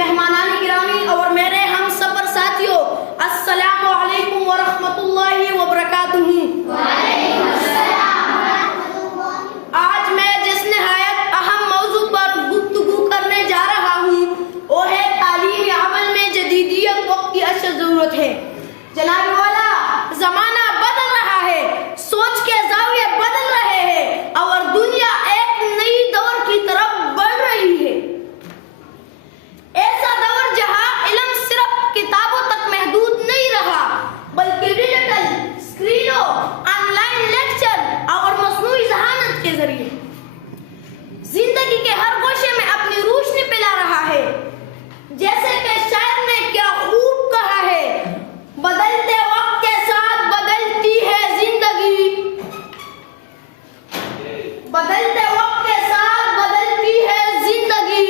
مہمانان گرامی اور میرے ہم سفر ساتھیوں، السلام علیکم ورحمۃ اللہ وبرکاتہ۔ وعلیکم السلام ورحمۃ اللہ۔ آج میں جس نہایت اہم موضوع پر گفتگو کرنے جا رہا ہوں وہ ہے تعلیمی عمل میں جدیدیت وقت کی اشد ضرورت ہے۔ جناب والا، زمانہ بدل رہا ہے، سوچ کے زاویے بدل رہے ہیں اور دنیا ایک نئی دور کی طرف بڑھ رہی ہے۔ ایسا دور جہاں علم صرف کتابوں تک محدود نہیں رہا بلکہ ڈیجیٹل اسکرینوں، آن لائن لیکچر اور مصنوعی ذہانت کے ذریعے زندگی کے ہر گوشے میں اپنی روشنی پھیلا رہا ہے۔ جیسے کہ شاعر نے کیا خوب کہا ہے، بدلتے وقت کے ساتھ بدلتی ہے زندگی، بدلتے وقت کے ساتھ بدلتی ہے زندگی،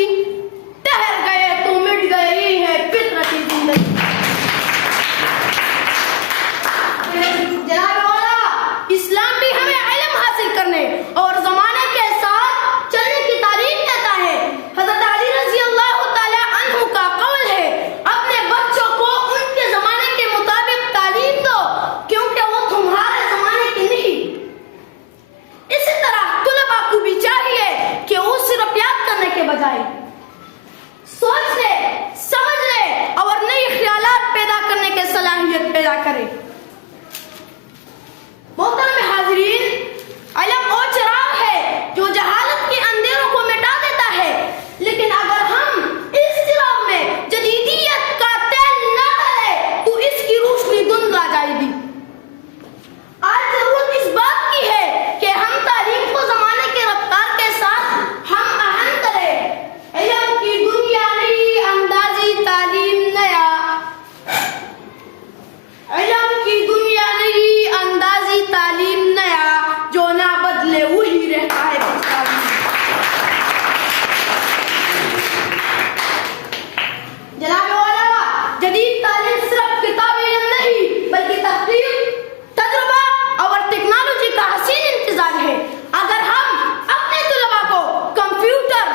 ٹھہر گئے تو مٹ گئی ہے فطرتی زندگی۔ جناب والا، اسلام بھی ہمیں علم حاصل کرنے اور زمانے کے ساتھ چلنے کی تعلیم دیتا ہے۔ حضرت علی رضی اللہ تعالی عنہ کا قول ہے، اپنے بچوں کو ان کے زمانے کے مطابق تعلیم دو کیونکہ وہ تمہارے زمانے کی نہیں۔ اسی طرح طلباء کو بھی چاہیے کہ وہ صرف یاد کرنے کے بجائے سوچنے، سمجھنے اور نئی خیالات پیدا کرنے کی صلاحیت پیدا کرے۔ محترم حاضرین، علم وہ چراغ ہے جو جہالت کے اندھیروں کو مٹا دیتا ہے، لیکن اگر ہم اس چراغ میں جدیدیت کا تیل نہ ڈالیں تو اس کی روشنی دھندلا جائے گی۔ آج ضرورت اس بات کی ہے کہ ہم تعلیم کو زمانے کے رفتار کے ساتھ ہم آہنگ کریں۔ علم کی دنیا نئی، اندازی تعلیم نیا، علم کی دنیا نئی، اندازی تعلیم نیا، جو نہ بدلے وہی رہتا ہے بچہ۔ جناب والا، جدید تعلیم صرف کتابی علم نہیں بلکہ تحقیق، تجربہ اور ٹیکنالوجی کا حسین امتزاج ہے۔ اگر ہم اپنے طلباء کو کمپیوٹر،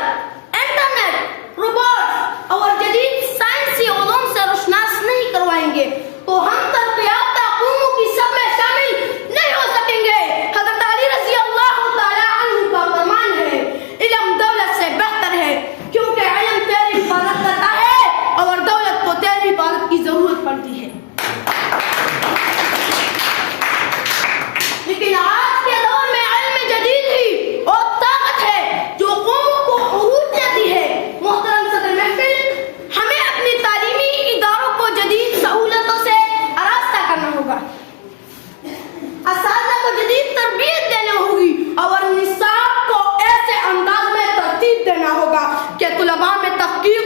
انٹرنیٹ، روبوٹ اور جدید سائنسی علوم سے روشناس نہیں کروائیں گے تو ہم ترقیافتہ قوموں کی سب میں شامل نہیں ہو سکیں گے۔ حضرت علی رضی اللہ تعالی عنہ کا فرمان ہے، علم دولت سے بہتر ہے کیونکہ علم تیری حفاظت کرتا ہے اور دولت کو تیری حفاظت کی ضرورت پڑتی ہے۔ لیکن آج کے دور میں علم جدید ہی وہ طاقت ہے جو قوموں کو عروج دیتی ہے۔ محترم صدر محفل، ہمیں اپنی تعلیمی اداروں کو جدید سہولتوں سے آراستہ کرنا ہوگا، اساتذہ کو جدید تربیت دینا ہوگی اور نصاب کو ایسے انداز میں ترتیب دینا ہوگا کہ طلباء میں تحقیق